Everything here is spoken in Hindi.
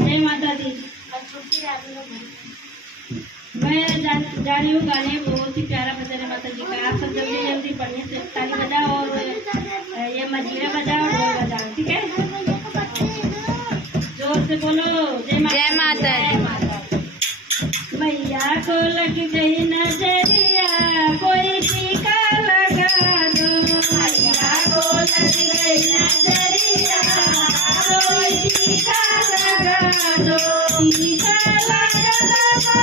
जय माता दी। मैं जानी हूँ गाने बहुत ही प्यारा भजन है माता जी का। आप सब जल्दी जल्दी बढ़िया से ताली बजाओ और ये मजीरा बजाओ और ढोल बजाओ, ठीक है? जोर से बोलो जय माता दी। मैया को लग गई नजरिया कोई टीका लगा दो। मैया को लग गई नजरिया कोई टीका लगा दो। टीका लगा दो